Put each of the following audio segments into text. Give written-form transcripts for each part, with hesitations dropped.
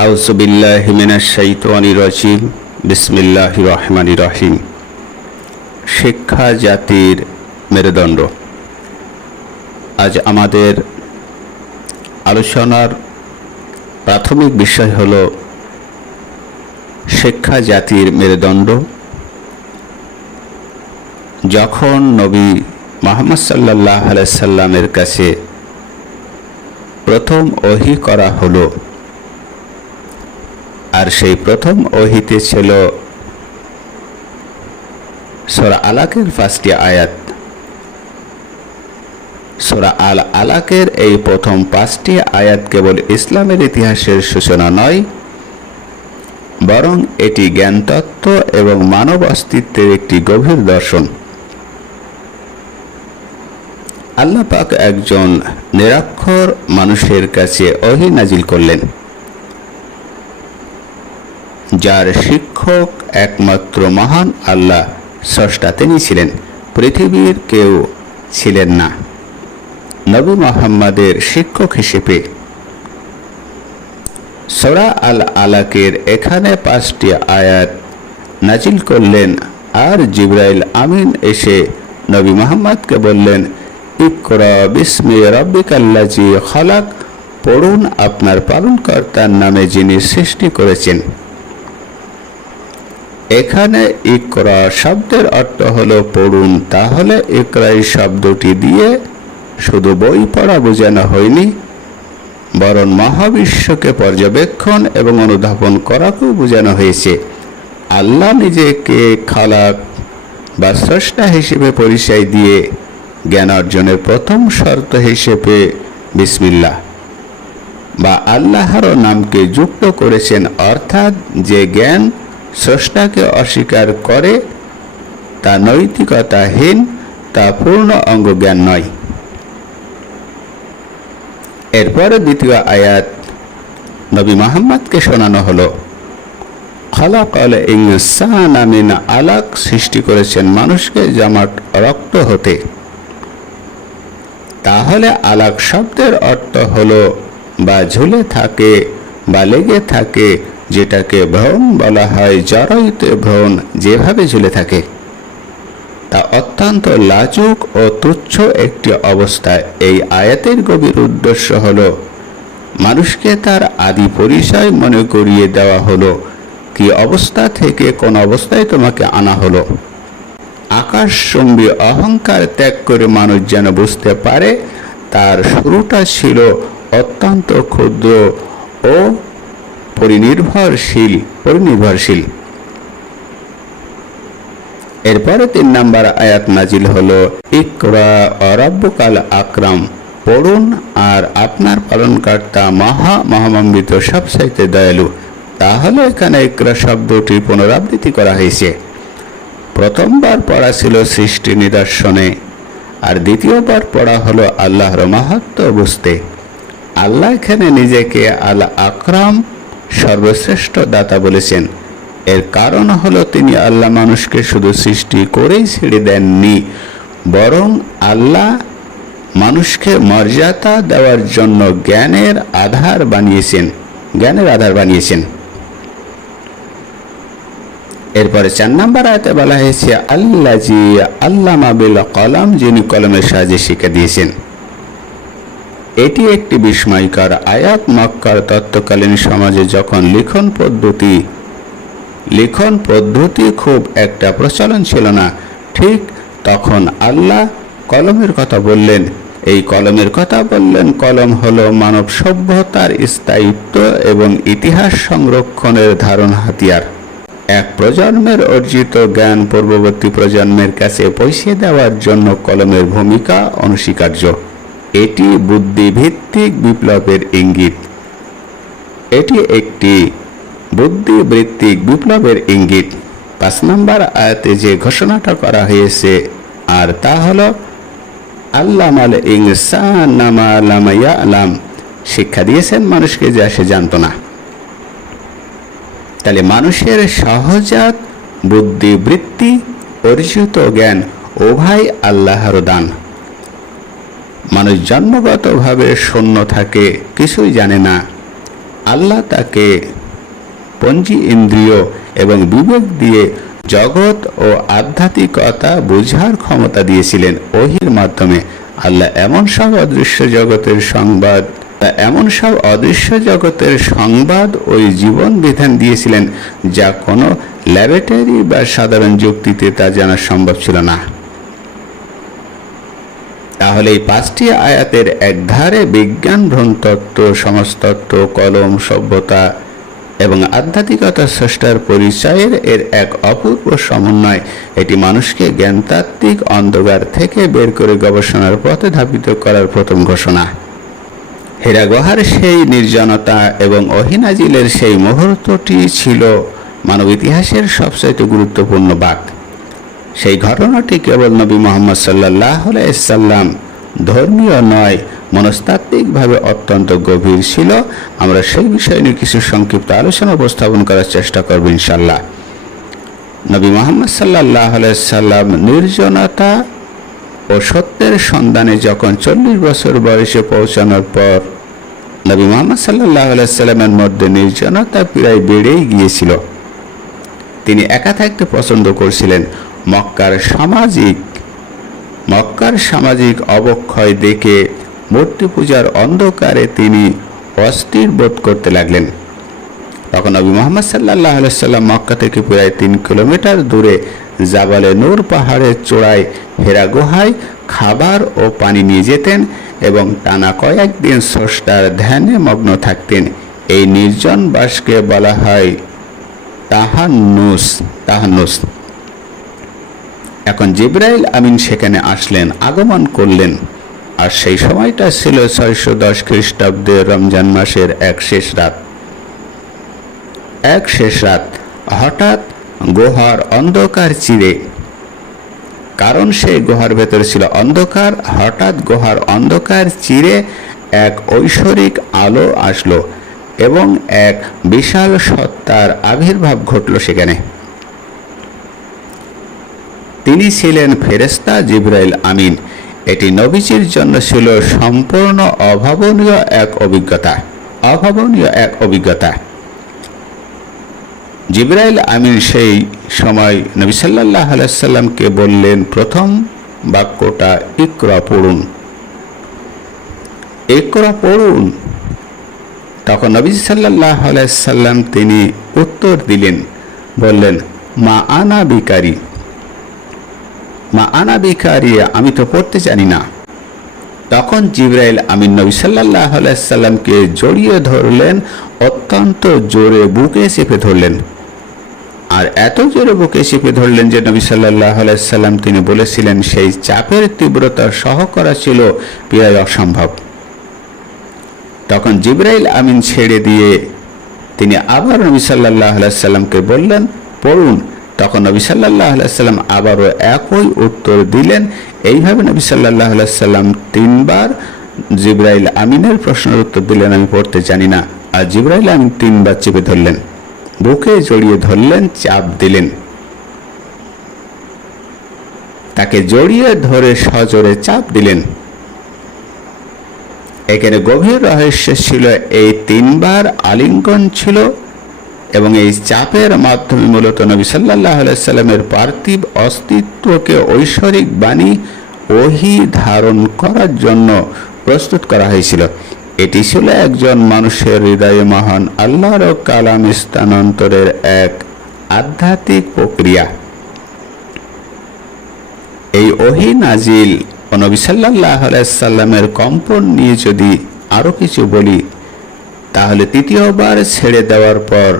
আউযু বিল্লাহি মিনাশ শাইতানির রাজিম। বিসমিল্লাহির রহমানির রহিম। শিক্ষা জাতির মেরুদণ্ড। আজ আমাদের আলোচনার প্রাথমিক বিষয় হল শিক্ষা জাতির মেরুদণ্ড। যখন নবী মুহাম্মদ সাল্লাল্লাহু আলাইহি সাল্লামের কাছে প্রথম ওহী করা হলো, আর সেই প্রথম ওহীতে ছিল সূরা আলাকের 5টি আয়াত। সূরা আল আলাকের এই প্রথম 5টি আয়াত কেবল ইসলামের ইতিহাসের সূচনা নয়, বরং এটি জ্ঞানতত্ত্ব এবং মানব অস্তিত্বের একটি গভীর দর্শন। আল্লাহ পাক একজন নিরক্ষর মানুষের কাছে ওহী নাজিল করলেন, যার শিক্ষক একমাত্র মহান আল্লাহ স্রষ্টা তিনি ছিলেন, পৃথিবীর কেউ ছিলেন না। নবী মুহাম্মাদের শিক্ষক হিসেবে সূরা আল আলাকের এখানে 5টি আয়াত নাজিল করলেন, আর জিবরাইল আমিন এসে নবী মুহাম্মদকে বললেন, ইকরা বিসমি রাব্বিকাল্লাযী খালাক, পড়ুন আপনার পালনকর্তার নামে যিনি সৃষ্টি করেছেন। এখানে ইকরা শব্দের অর্থ হলো পড়ুন। তাহলে ইকরাই শব্দটি দিয়ে শুধু বই পড়া বোঝানো হয়নি, বরং মহাবিশ্বকে পর্যবেক্ষণ এবং অনুধাবন করাকেও বোঝানো হয়েছে। আল্লাহ নিজেকে খালাক বা স্রষ্টা হিসেবে পরিচয় দিয়ে জ্ঞান অর্জনের প্রথম শর্ত হিসেবে বিসমিল্লাহ বা আল্লাহর নামকে যুক্ত করেছেন, অর্থাৎ যে জ্ঞান স্রষ্টাকে অস্বীকার করে তা নৈতিকতাহীন, তা পূর্ণ অঙ্গ জ্ঞান নয়। এরপরে দ্বিতীয় আয়াত নবী মুহাম্মদকে শোনানো হলো, খালাকাল ইনসানা মিন আলাক, সৃষ্টি করেছেন মানুষকে জামাট রক্ত হতে। তাহলে আলাক শব্দের অর্থ হলো বা ঝুলে থাকে বা লেগে থাকে, যেটাকে ভ্রণ বলা হয়। জরায়ুতে ভ্রণ যেভাবে ঝুলে থাকে তা অত্যন্ত লাজুক ও তুচ্ছ একটি অবস্থা। এই আয়াতের গভীর উদ্দেশ্য হলো মানুষকে তার আদি পরিচয় মনে করিয়ে দেওয়া হলো। কি অবস্থা থেকে কোন অবস্থায় তোমাকে আনা হলো। আকাশচুম্বী অহংকার ত্যাগ করে মানুষ যেন বুঝতে পারে তার শুরুটা ছিল অত্যন্ত ক্ষুদ্র ও পরিনির্ভরশীল। এরপরে 3 নম্বর আয়াত নাজিল হলো, ইকরা রাব্বুকাল আকরাম, পড়ুন আর আপনার পালনকর্তা মহামহিমান্বিত, সবচাইতে দয়ালু। তাহলে এখানে ইকরা শব্দটি পুনরাবৃত্তি করা হয়েছে। প্রথমবার পড়া ছিল সৃষ্টি নিদর্শনে, আর দ্বিতীয়বার পড়া হলো আল্লাহর মাহাত্ম্য বুঝতে। আল্লাহ এখানে নিজেকে আল আকরাম, সর্বশ্রেষ্ঠ দাতা বলেছেন। এর কারণ হলো তিনি আল্লাহ মানুষকে শুধু সৃষ্টি করেই ছেড়ে দেননি, বরং আল্লাহ মানুষকে মর্যাদা দেওয়ার জন্য জ্ঞানের আধার বানিয়েছেন। এরপরে 4 নম্বর আয়াতে বলা হয়েছে, আল্লাযী আল্লামা বিল কলম, যিনি কলমের সাহায্যে শিক্ষা দিয়েছেন। এটি একটি বিস্ময়কর আয়াত। মক্কার তৎকালীন সমাজে যখন লিখন পদ্ধতি খুব একটা প্রচলন ছিল না, ঠিক তখন আল্লাহ কলমের কথা বললেন। এই কলমের কথা বললেন। কলম হলো মানব সভ্যতার স্থায়িত্ব এবং ইতিহাস সংরক্ষণের ধারণ হাতিয়ার। এক প্রজন্মের অর্জিত জ্ঞান পূর্ববর্তী প্রজন্মের কাছে পৌঁছে দেওয়ার জন্য কলমের ভূমিকা অনস্বীকার্য। এটি বুদ্ধিভিত্তিক বিপ্লবের ইঙ্গিত। এটি একটি বুদ্ধিবৃত্তিক বিপ্লবের ইঙ্গিত। 5 নম্বর আয়াতে যে ঘোষণাটা করা হয়েছে, আর তা হলো আল্লামাল ইনসানা মা লাম ইয়ালাম, শিক্ষা দিয়েছেন মানুষকে যা সে জানত না। তাহলে মানুষের সহজাত বুদ্ধিবৃত্তি, অর্জিত জ্ঞান উভয় আল্লাহর দান। মানুষ জন্মগতভাবে শূন্য থাকে, কিছুই জানে না। আল্লাহ তাকে পঞ্জি ইন্দ্রিয় এবং বিবেক দিয়ে জগৎ ও আধ্যাত্মিকতা বোঝার ক্ষমতা দিয়েছিলেন। ওহির মাধ্যমে আল্লাহ এমন সব অদৃশ্য জগতের সংবাদ ওই জীবন বিধান দিয়েছিলেন যা কোনো ল্যাবরেটরি বা সাধারণ যুক্তিতে তা জানা সম্ভব ছিল না। তাহলে এই 5টি আয়াতের একধারে বিজ্ঞান, ভ্রূণতত্ত্ব, সমাজতত্ত্ব, কলম, সভ্যতা এবং আধ্যাত্মিকতার স্রষ্টার পরিচয়ের এর এক অপূর্ব সমন্বয়। এটি মানুষকে জ্ঞানতাত্ত্বিক অন্ধকার থেকে বের করে গবেষণার পথে ধাবিত করার প্রথম ঘোষণা। হীরা গুহার সেই নির্জনতা এবং ওহী নাজিলের সেই মুহূর্তটি ছিল মানব ইতিহাসের সবচাইতে গুরুত্বপূর্ণ বাঁক। সেই ঘটনাটি কেবল নবী মুহাম্মদ সাল্লাল্লাহু আলাইহি সাল্লাম ধর্মীয় নয়, মনস্তাত্ত্বিকভাবে অত্যন্ত গভীর ছিল। আমরা সেই বিষয় নিয়ে কিছু সংক্ষিপ্ত আলোচনা উপস্থাপন করার চেষ্টা করব ইনশাআল্লাহ। নবী মুহাম্মদ সাল্লাল্লাহু আলাইহি সাল্লাম নির্জনতা ও সত্যের সন্ধানে যখন 40 বছর বয়সে পৌঁছানোর পর নবী মুহাম্মদ সাল্লাল্লাহু আলাইহি সাল্লামের মধ্যে নির্জনতা প্রায় বেড়েই গিয়েছিল। তিনি একা থাকতে পছন্দ করছিলেন। মক্কার সামাজিক অবক্ষয় দেখে মূর্তি পূজার অন্ধকারে তিনি অস্থির বোধ করতে লাগলেন। তখন নবী মুহাম্মদ সাল্লাল্লাহু আলাইহি সাল্লাম মক্কা থেকে প্রায় 3 কিলোমিটার দূরে জাবালে নূর পাহাড়ের চূড়ায় হীরা গুহায় খাবার ও পানি নিয়ে যেতেন এবং টানা কয়েকদিন স্রষ্টার ধ্যানে মগ্ন থাকতেন। এই নির্জন বাসকে বলা হয় তাহান্নুস। এখন জিবরাইল আমিন সেখানে আসলেন, আগমন করলেন। আর সেই সময়টা ছিল 610 খ্রিস্টাব্দের রমজান মাসের এক শেষ রাত। হঠাৎ গুহার অন্ধকার চিরে, কারণ সেই গুহার ভেতর ছিল অন্ধকার, হঠাৎ গুহার অন্ধকার চিরে এক ঐশ্বরিক আলো আসলো এবং এক বিশাল সত্তার আবির্ভাব ঘটল সেখানে। তিনি ছিলেন ফেরেশতা জিবরাইল আমিন। এটি নবীজির জন্য ছিল সম্পূর্ণ অভাবনীয় এক অভিজ্ঞতা। জিবরাইল আমিন সেই সময় নবী সাল্লাল্লাহু আলাইহি সাল্লামকে বললেন, প্রথম বাক্যটা ইকরা পড়ুন। তখন নবী সাল্লাল্লাহু আলাইহি সাল্লাম তিনি উত্তর দিলেন, বললেন, মা আনা বিকারি, আমি তো পড়তে জানি না। তখন জিবরাইল আমিন নবী সাল্লাল্লাহু আলাইহি সাল্লামকে জড়িয়ে ধরলেন, অত্যন্ত জোরে বুকে চেপে ধরলেন। আর এত জোরে বুকে চেপে ধরলেন যে নবী সাল্লাল্লাহু আলাইহি সাল্লাম তিনি বলেছিলেন সেই চাপের তীব্রতা সহ করা ছিল প্রায় অসম্ভব। তখন জিবরাইল আমিন ছেড়ে দিয়ে তিনি আবার নবী সাল্লাল্লাহু আলাইহি সাল্লামকে বললেন, পড়ুন। তখন নবী সাল্লাল্লাহু আলাইহি সাল্লাম আবারও একই উত্তর দিলেন। এইভাবে নবী সাল্লাল্লাহু আলাইহি সাল্লাম 3 বার জিবরাইল আমিনের প্রশ্নের উত্তর দিলেন, আমি পড়তে জানি না। আর জিবরাইল আমিন 3 বার চেপে ধরলেন, বুকে জড়িয়ে ধরলেন, চাপ দিলেন। তাকে জড়িয়ে ধরে সজোরে চাপ দিলেন। এখানে গভীর রহস্য ছিল, এই 3 বার আলিঙ্গন ছিল এবং এই চাপের মাধ্যমে মূলত নবী সাল্লাল্লাহু আলাইহি সাল্লামের পার্থিব অস্তিত্বকে ঐশ্বরিক বাণী ওহী ধারণ করার জন্য প্রস্তুত করা হয়েছিল। এটি ছিল একজন মানুষের হৃদয়ে মহান আল্লাহর কালাম স্থানান্তরের এক আধ্যাত্মিক প্রক্রিয়া। এই ওহী নাজিল ও নবী সাল্লাল্লাহু আলাইহি সাল্লামের কম্পন নিয়ে যদি আরো কিছু বলি, তাহলে তৃতীয়বার ছেড়ে দেওয়ার পর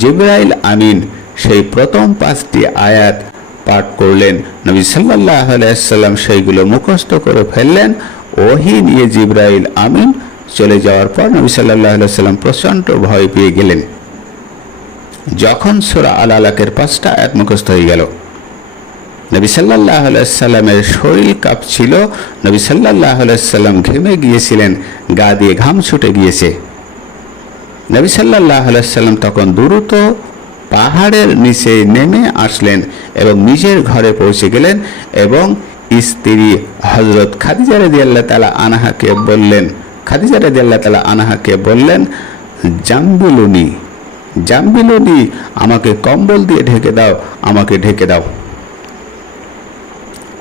জিবরাইল আমিন সেই প্রথম 5টি আয়াত পাঠ করলেন। নবী সাল্লাল্লাহু আলাইহি সাল্লাম সেইগুলো মুখস্থ করে ফেললেন। ওহী নিয়ে জিবরাইল আমিন চলে যাওয়ার পর নবী সাল্লাল্লাহু আলাইহি সাল্লাম প্রচণ্ড ভয় পেয়ে গেলেন। যখন সূরা আল আলাকের 5টা আয়াত মুখস্থ হয়ে গেল, নবী সাল্লাল্লাহু আলাইহি সাল্লামের শরীর কাঁপছিল। নবী সাল্লাল্লাহু আলাইহি সাল্লাম ঘেমে গিয়েছিলেন, গা দিয়ে ঘাম ছুটে গিয়েছে। নবী সাল্লাল্লাহু আলাইহি সাল্লাম তখন দ্রুত পাহাড়ের নিচে নেমে আসলেন এবং নিজের ঘরে পৌঁছে গেলেন এবং স্ত্রী হযরত খাদিজা রাদিয়াল্লাহু তাআলা আনহাকে বললেন, জাম্বিলুনি, জাম্বিলুনি, আমাকে কম্বল দিয়ে ঢেকে দাও, আমাকে ঢেকে দাও।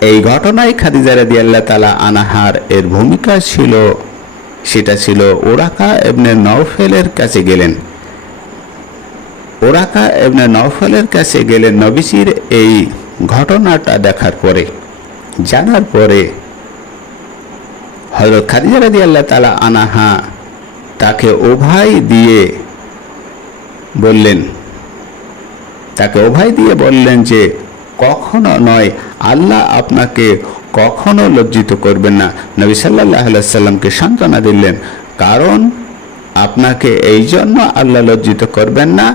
এই ঘটনায় খাদিজা রাদিয়াল্লাহু তাআলা আনহার এর ভূমিকা ছিল, সেটা ছিল ওরাকা ইবনে নওফলের কাছে গেলেন। ওরাকা ইবনে নওফলের কাছে গেলেন নবীজির এই ঘটনাটা দেখার পরে, জানার পরে হযরত খাদিজা রাদিয়াল্লাহু তাআলা আনহা তাকে অভয় দিয়ে বললেন যে কখনো নয়, আল্লাহ আপনাকে কখনো লজ্জিত করবেন না। নবী সাল্লাল্লাহু আলাইহি সাল্লামকে সান্ত্বনা দিলেন, কারণ আপনাকে এই জন্য আল্লাহ লজ্জিত করবেন না,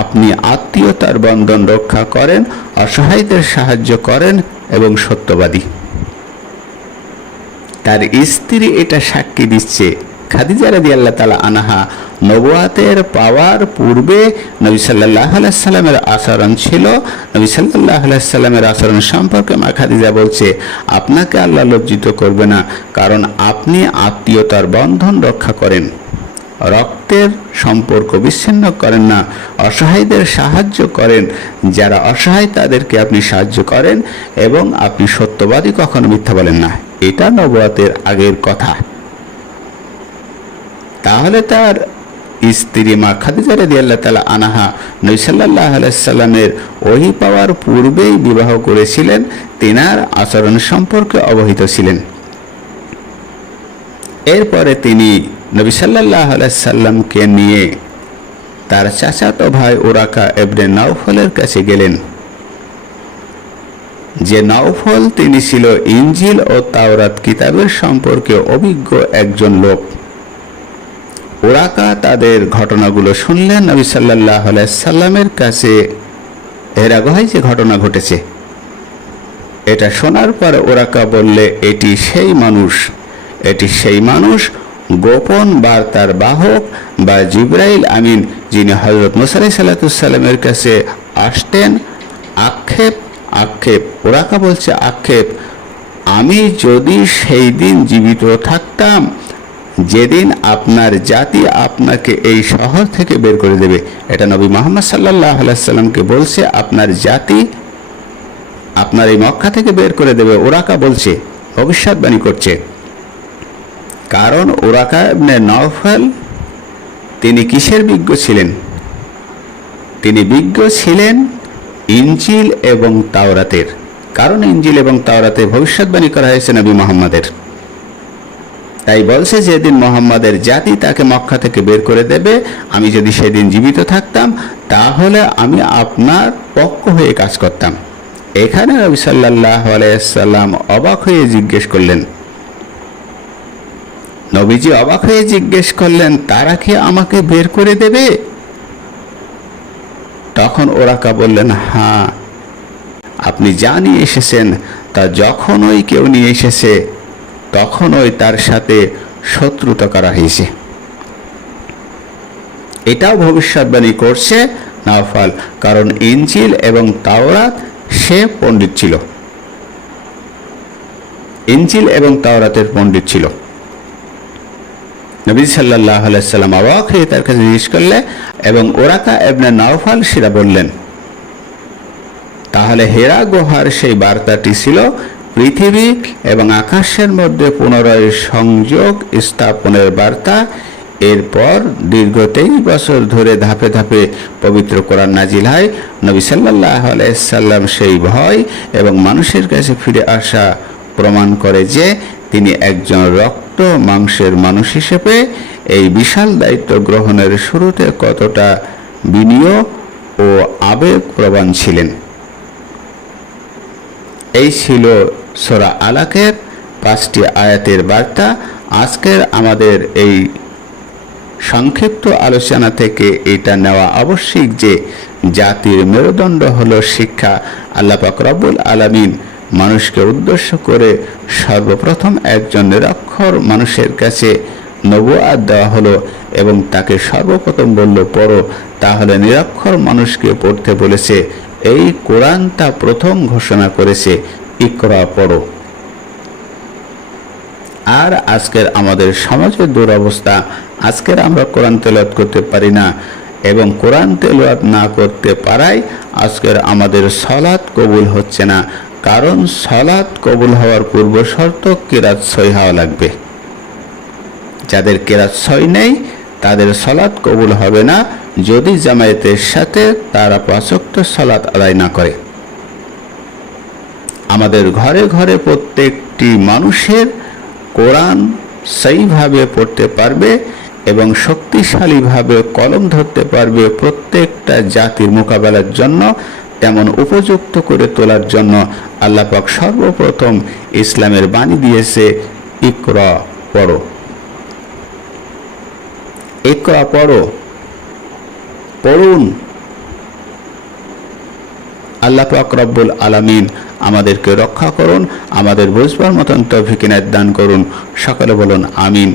আপনি আত্মীয়তার বন্ধন রক্ষা করেন, অসহায়দের সাহায্য করেন এবং সত্যবাদী। তার স্ত্রী এটা সাক্ষী দিচ্ছে। খাদিজা রাদিয়াল্লাহু তাআলা আনহা নবুয়াতের পাওয়ার পূর্বে নবী সাল্লাল্লাহু আলাইহি সাল্লামের আচরণ ছিল। নবী সাল্লাল্লাহু আলাইহি সাল্লামের আচরণ সম্পর্কে মা খাদিজা বলছে, আপনাকে আল্লাহ লজ্জিত করবে না, কারণ আপনি আত্মীয়তার বন্ধন রক্ষা করেন, রক্তের সম্পর্ক বিচ্ছিন্ন করেন না, অসহায়দের সাহায্য করেন, যারা অসহায় তাদেরকে আপনি সাহায্য করেন এবং আপনি সত্যবাদী, কখনো মিথ্যা বলেন না। এটা নবুয়াতের আগের কথা। তাহলে তার স্ত্রী মা খাদিজা রাদিয়াল্লাহু তাআলা আনহা নবী সাল্লাল্লাহু আলাইহি সাল্লামের ওহী পাওয়ার পূর্বেই বিবাহ করেছিলেন, তিনার আচরণ সম্পর্কে অবহিত ছিলেন। এরপরে তিনি নবী সাল্লাল্লাহু আলাইহি সাল্লামকে নিয়ে তার চাচাতো ভাই ওরাকা ইবনে নওফলের কাছে গেলেন। যে নওফল তিনি ছিল ইনজিল ও তাওরাত কিতাবের সম্পর্কে অভিজ্ঞ একজন লোক। ওরাকা তাদের ঘটনাগুলো শুনলেন নবী সাল্লাল্লাহু আলাইহি সাল্লামের কাছে। এর আগে যে ঘটনা ঘটেছে এটা শোনার পরে ওরাকা বললে, এটি সেই মানুষ গোপন বার্তার বাহক বা জিবরাইল আমিন, যিনি হযরত মুসা আলাইহিস সালামের কাছে আসতেন। আক্ষেপ ওরাকা বলছে, আক্ষেপ, আমি যদি সেই দিন জীবিত থাকতাম যেদিন আপনার জাতি আপনাকে এই শহর থেকে বের করে দেবে। এটা নবী মুহাম্মদ সাল্লাল্লাহু আলাইহি সাল্লামকে বলছে, আপনার জাতি আপনার এই মক্কা থেকে বের করে দেবে। ওরাকা বলছে, ভবিষ্যৎবাণী করছে। কারণ ওরাকা ইবনে নওফল তিনি কিসের বিজ্ঞ ছিলেন? তিনি বিজ্ঞ ছিলেন ইনজিল এবং তাওরাতের। কারণ ইনজিল এবং তাওরাতে ভবিষ্যৎবাণী করা হয়েছে নবী মুহাম্মদের। তাই বলছে, যেদিন মুহাম্মাদের জাতি তাকে মক্কা থেকে বের করে দেবে, আমি যদি সেদিন জীবিত থাকতাম তাহলে আমি আপনার পক্ষ হয়ে কাজ করতাম। এখানে নবী সাল্লাল্লাহু আলাইহি সাল্লাম অবাক হয়ে জিজ্ঞেস করলেন, নবীজি অবাক হয়ে জিজ্ঞেস করলেন, তারা কি আমাকে বের করে দেবে? তখন ওরাকা বললেন, হ্যাঁ, আপনি যা নিয়ে এসেছেন তা যখনই কেউ নিয়ে এসেছে তখনই তার সাথে শত্রুতা করা হয়েছে। এটাও ভবিষ্যৎবাণী করছে নওফল, কারণ ইনজিল এবং তাওরাত সে পণ্ডিত ছিল, ইনজিল এবং তাওরাতের পণ্ডিত ছিল। নবী সাল্লাল্লাহু আলাইহি সাল্লাম অবাক হয়ে তার কাছে জিজ্ঞেস করলে এবং ওরাকা ইবনে নওফল সেটা বললেন। তাহলে হেরা গুহার সেই বার্তাটি ছিল পৃথিবী এবং আকাশের মধ্যে পুনরায় সংযোগ স্থাপনের বার্তা। এরপর দীর্ঘ 23 বছর ধরে ধাপে ধাপে পবিত্র কোরআন নাজিল হয়। নবী সাল্লাল্লাহু আলাইহি সাল্লাম সেই ভয় এবং মানুষের কাছে ফিরে আসা প্রমাণ করে যে তিনি একজন রক্ত মাংসের মানুষ হিসেবে এই বিশাল দায়িত্ব গ্রহণের শুরুতে কতটা বিনিয়োগ ও আবেগপ্রবণ ছিলেন। এই ছিল সূরা আলাকের 5টি আয়াতের বার্তা। আজকের আমাদের এই সংক্ষিপ্ত আলোচনা থেকে এটা নেওয়া আবশ্যক যে জাতির মেরুদণ্ড হলো শিক্ষা। আল্লাহ পাক রব্বুল আলামিন মানুষকে উদ্দেশ্য করে সর্বপ্রথম একজন নিরক্ষর মানুষের কাছে নবুয়াত দেওয়া হলো এবং তাকে সর্বপ্রথম বলল, পড়ো। তাহলে নিরক্ষর মানুষকে পড়তে বলেছে। এই কোরআন তা প্রথম ঘোষণা করেছে, ইকরা, পড়ো। আর আজকের আমাদের সমাজের দুরবস্থা, আজকের আমরা কোরআন তেলাওয়াত করতে পারি না, এবং কোরআন তেলাওয়াত না করতে পারায় আজকের আমাদের সালাত কবুল হচ্ছে না। কারণ সালাত কবুল হওয়ার পূর্ব শর্ত কিরাত সই হওয়া লাগবে। যাদের কিরাত সই নেই তাদের সালাত কবুল হবে না যদি জামায়াতের সাথে তারা 5 ওয়াক্ত সালাত আদায় না করে। আমাদের ঘরে ঘরে প্রত্যেকটি মানুষের কোরআন সেইভাবে পড়তে পারবে এবং শক্তিশালীভাবে কলম ধরতে পারবে, প্রত্যেকটা জাতির মোকাবেলার জন্য তেমন উপযুক্ত করে তোলার জন্য আল্লাহ পাক সর্বপ্রথম ইসলামের বাণী দিয়েছে, ইকরা পড়ো, ইকরা পড়ো, পড়ুন। আল্লাহ পাক রব্বুল আলামিন আমাদেরকে রক্ষা করুন, আমাদের বুঝবার মতন তৌফিক ইনায়াত দান করুন। সকলে বলুন আমিন।